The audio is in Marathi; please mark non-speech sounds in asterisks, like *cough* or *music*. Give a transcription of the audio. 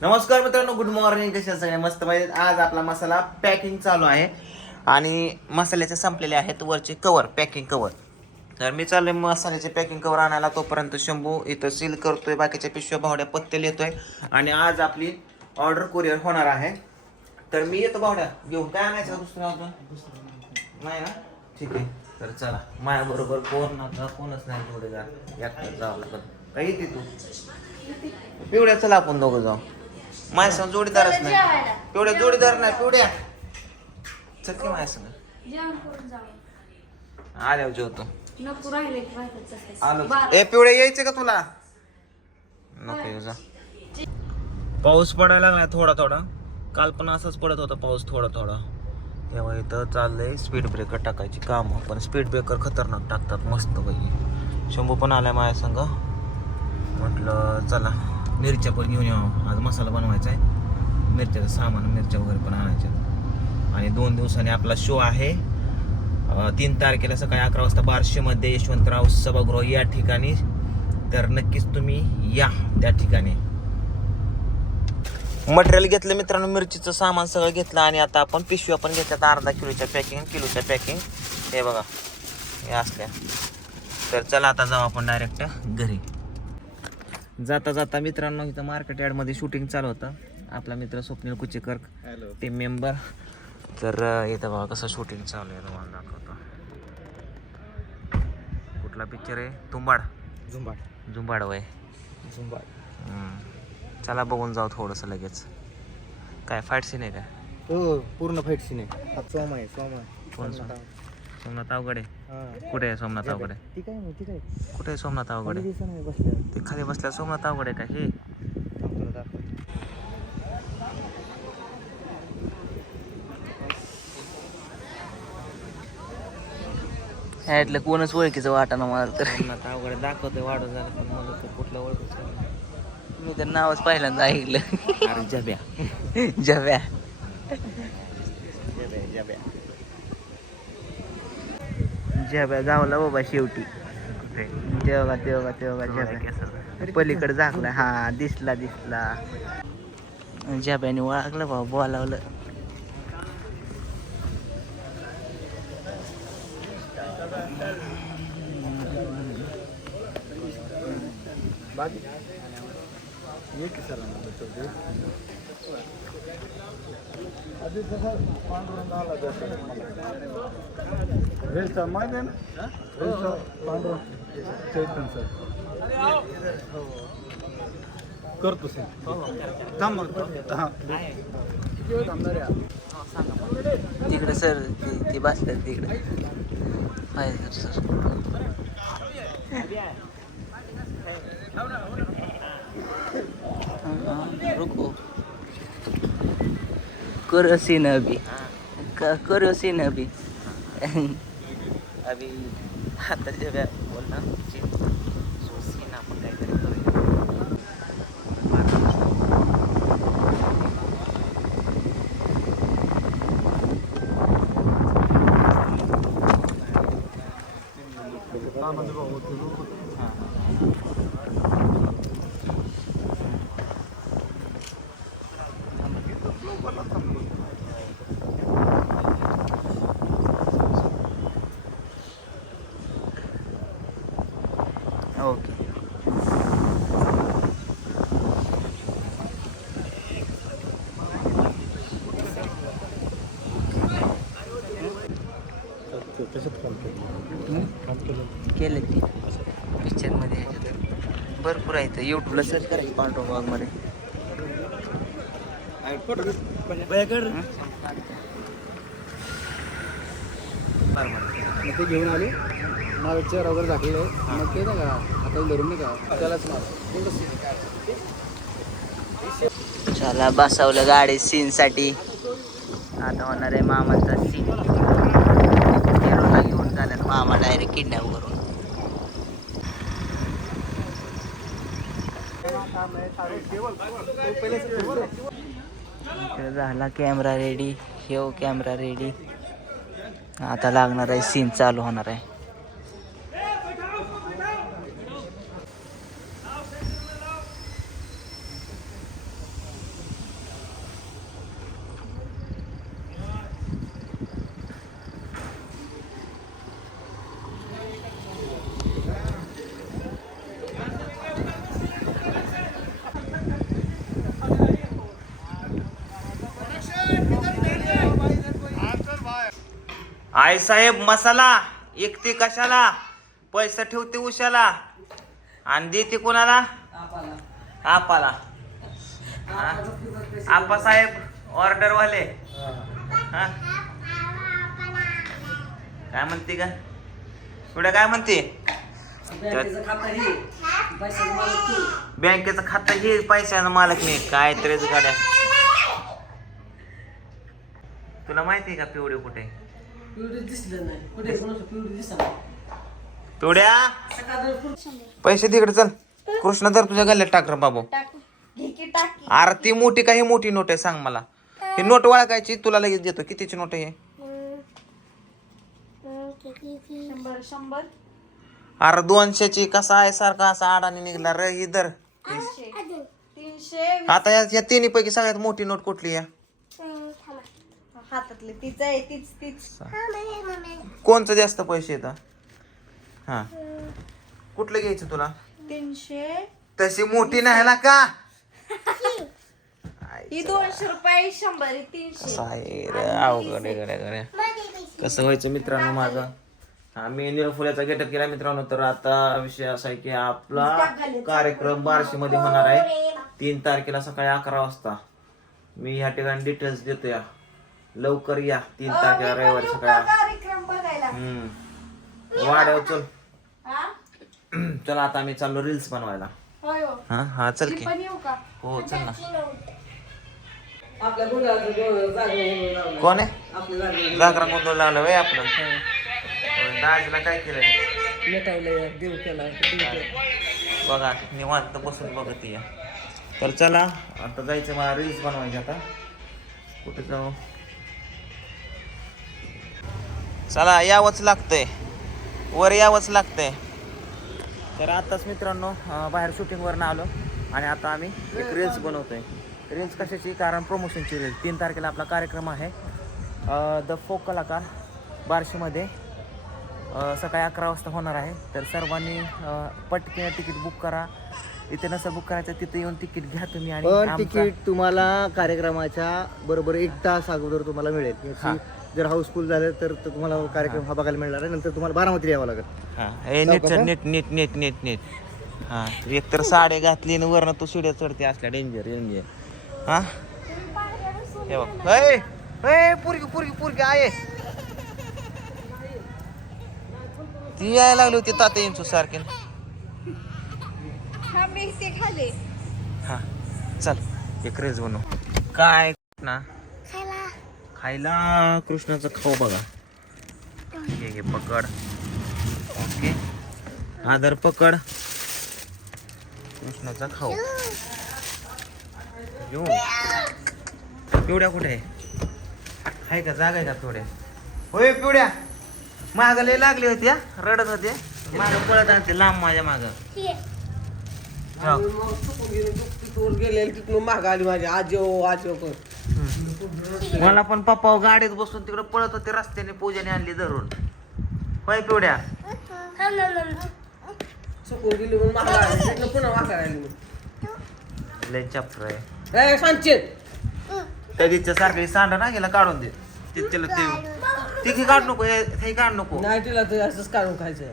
नमस्कार मित्रांनो गुड मॉर्निंग कशा सगळे? मस्त पाहिजेत आज आपला मसाला पॅकिंग चालू आहे. आणि मसाल्याचे संपलेले आहेत वरचे कवर पॅकिंग कवर तर मी चाललोय मसाल्याचे पॅकिंग कवर आणायला. तोपर्यंत शंभू इथं सील करतोय. बाकीच्या पिशव्या भावड्या पत्ते येतोय. आणि आज आपली ऑर्डर कुरिअर होणार आहे. तर मी येतो भावड्या. घेऊन काय आणायचं दुसरं अजून? नाही ना? ठीक आहे. तर चला. माझ्या बरोबर कोण नका कोणच नाही. थोडे जा यात जावं लागत काय येते तू? पिवड्या चला आपण दोघं जाऊ. माझ्या संग जोडीदारच नाही पिवड्या जोडीदार नाही पिवड्या चल की माझ्या संग. आल्यावर जेवतो. नको राहिले. आलो. ए पिवड्या यायचं का तुला? नको येऊ जा. पाऊस पडायला लागलाय थोडा थोडा. काल पण असंच पडत होता पाऊस थोडा थोडा. तेव्हा इथं चाललंय स्पीड ब्रेकर टाकायची काम. पण स्पीड ब्रेकर खतरनाक टाकतात मस्त पैकी शंभू पण आलाय माझ्या संग. म्हटलं चला मिरच्या पण घेऊन यावं. आज मसाला बनवायचा आहे. मिरच्याचं सामान मिरच्या वगैरे पण आणायच्या आणि दोन दिवसांनी आपला शो आहे. तीन तारखेला सकाळी अकरा वाजता बारशेमध्ये यशवंतराव सभागृह या ठिकाणी. तर नक्कीच तुम्ही या त्या ठिकाणी. मटेरियल घेतलं मित्रांनो मिरचीचं सामान सगळं घेतलं आणि आता आपण पिशव्या पण घेतल्यात. अर्धा किलोच्या पॅकिंग किलोच्या पॅकिंग. हे बघा हे असल्या. तर चला आता जाऊ आपण डायरेक्ट घरी. जाता जाता मित्रांनो इथं मार्केट यार्डमध्ये शूटिंग चालू होतं. आपला मित्र स्वप्नील कुचेकर टीम मेंबर तर इथं बघा कसं शूटिंग चालू आहे. तुम्हाला दाखवतो. कुठला पिक्चर आहे? तुंबाड झुंबाड. जुंबाड वय. झुंबाड. चला बघून जाऊ थोडंसं लगेच. काय फाईट सीन आहे का? हो पूर्ण फाईट सीन आहे. हा सोमा आहे. सोमा सोमनाथ अवघडे हा कुठे आहे सोमनाथ अवघडे ती काय काय? कुठे आहे सोमनाथ अवघडे ते खाली बसल्या. सोमनाथ अवघडे का? हे. ह्यातलं कोणच ओळखीचं वाटाणं मला तर. सोमनाथ अवघडे दाखवतोय वाढू झालं पण मला तर कुठलं ओळखच. मी तर नावच पहिल्यांदा ऐकलं. अरे जब्या. जव्या जब्या जब्या. जव्या जावला बाबा शेवटी. तेव्हा तेव्हा तेव्हा केसाचा. पलीकडे झाकला हा दिसला दिसला. जब्याने ओळखलं बाबा बोलावलं. पांडुरंग आला तसं वेलचा माहिती आहे ना चैतन सर करतो सर थांब मग हां. किती वेळ थांबणार आहे तिकडे सर ती बसल्या तिकडे. पाहिजे सर रुको. करो सीन अभी क- करो सीन अभी अभी आता जब्या बोल ना सीन आपण काहीतरी करूया ओके तसंच काम केलं. काम केलं. केलं की. पिक्चरमध्ये ह्याच्यात भरपूर आहे तर यूट्यूबला सर्च करायची पांडुरंग वाघमध्ये मग ते घेऊन आले. नाव चेअर वगैरे आहे. मग ते नाही का आता धरून नाही का? त्यालाच मार. चला बसवलं गाडी सीन साठी. आता होणार आहे मामाचा सीन हिरोला घेऊन जाणार मामा डायरेक्ट किडनॅप करून झाला camera ready have camera ready आता लागणार आहे सीन चालू होणार आहे. आई साहेब मसाला. एकते कशाला? पैसा ठेवते उशाला. आणि देते कोणाला? आपाला? आपा साहेब ऑर्डर वाले? काय म्हणते का पुढे काय म्हणते? बँकेचं खातं हे. पैशाचं मालक नाही काय तरीच गाड्या. तुला माहिती आहे का पिवडे कुठे? पिवड्या? पैसे तिकडे चल. कृष्ण तर तुझ्या गल्ल्यात टाक रे बाबू. अरे ती मोठी का ही मोठी नोट आहे सांग मला. ही नोट वळखायची तुला लगेच देतो. कितीची नोट आहे ही? शंभर शंभर. अरे दोनशेची कसा आहे? सारखा असा आडाने निघला रे ही दर तीनशे तीनशे आता या या तिन्ही पैकी सगळ्यात मोठी नोट कुठली आहे? हातातले. तीच आहे तीच तीच. कोणचं जास्त पैसे येतं? हा. कुठलं घ्यायचं तुला? तीनशे. तशी मोठी नाही ना का? ही दोनशे रुपये शंभर आहे तीनशे. अवघड आहे गड्या गड्या. कसं व्हायचं मित्रांनो माझं? हा मी निळ फुलाचा गेटअप केला मित्रांनो तर आता विषय असा आहे की आपला कार्यक्रम बार्शी मध्ये होणार आहे. तीन तारखेला सकाळी अकरा वाजता. मी ह्या ठिकाणी डिटेल्स देतो या लवकर या. तीन तारखेला रविवारी सकाळी. कार्यक्रम बघायला. हम्म. वाड्यावर चल. हा? *clears throat* चला आता आम्ही चाललो रील्स बनवायला. होय हो. हा हा चल की. पण येऊ का? हो चल ना. कोण आहे? जागरा गोंधळ लागला वय आपलं? होय, दाजीला काय केलंय? बघा निवांत बसून बघत या. तर चला आता जायचं मला रील्स बनवायचे आता. कुठे जाऊ? चला यावंच लागतंय. वर यावंच लागतंय. तर आताच मित्रांनो बाहेर शूटिंगवरनं आलो आणि आता आम्ही एक रील्स बनवतोय. रील्स कशाची? कारण प्रमोशनची रील्स तीन तारखेला आपला कार्यक्रम आहे. द फोक कलाकार बार्शीमध्ये सकाळी अकरा वाजता होणार आहे. तर सर्वांनी पटकन तिकीट बुक करा. इथे नसं बुक करायचं तिथे येऊन तिकीट घ्या तुम्ही आणि तिकीट तुम्हाला कार्यक्रमाच्या बरोबर एक तास अगोदर तुम्हाला मिळेल. जर हाऊसफुल झालं तर तो तुम्हाला हा. हा बघायला मिळणार आहे. नंतर तुम्हाला बारामती यावं लागेल. हा. हे नीट चढ, नीट नीट नीट नीट नीट. हा. एक तर साडे घातली आणि वरनं तू शिड्या चढते असल्या. डेंजर डेंजर हा? हे बघ. ए, ए, पोरगी पोरगी पोरगी आहे ती यायला लागली होती तात्या यांचू सारखे. हा मी ते खाले. हा. चल एक रेज बनव. काय ना? खायला कृष्णाचं खाऊ बघा. घे घे पकड. ओके. आदर पकड. कृष्णाचा खाऊ. येऊ पिवड्या कुठे आहे? आहे का? जागा आहे का थोड्या होय पिवड्या. मागं लय लागली होती हा? रडत होते माग पळत आणते लांब माझ्या माग. गेले तिथून माग आली माझी आजो आजो कर मला पण पप्पा गाडीत बसून तिकडे पळत होते रस्त्याने पूजाने आणली धरून. होय पिवड्या? चुकून गेली माग आली तिथनं पुन्हा माग आली मग. लय चप्र. आहे ए सांचेत त्या दिवच्या सारखी सांडा ना गेला काढून दे तिथच्याला ते तिघी काढ नको हे हे काढ नको. नाही तिला तर असंच काढून खायचं.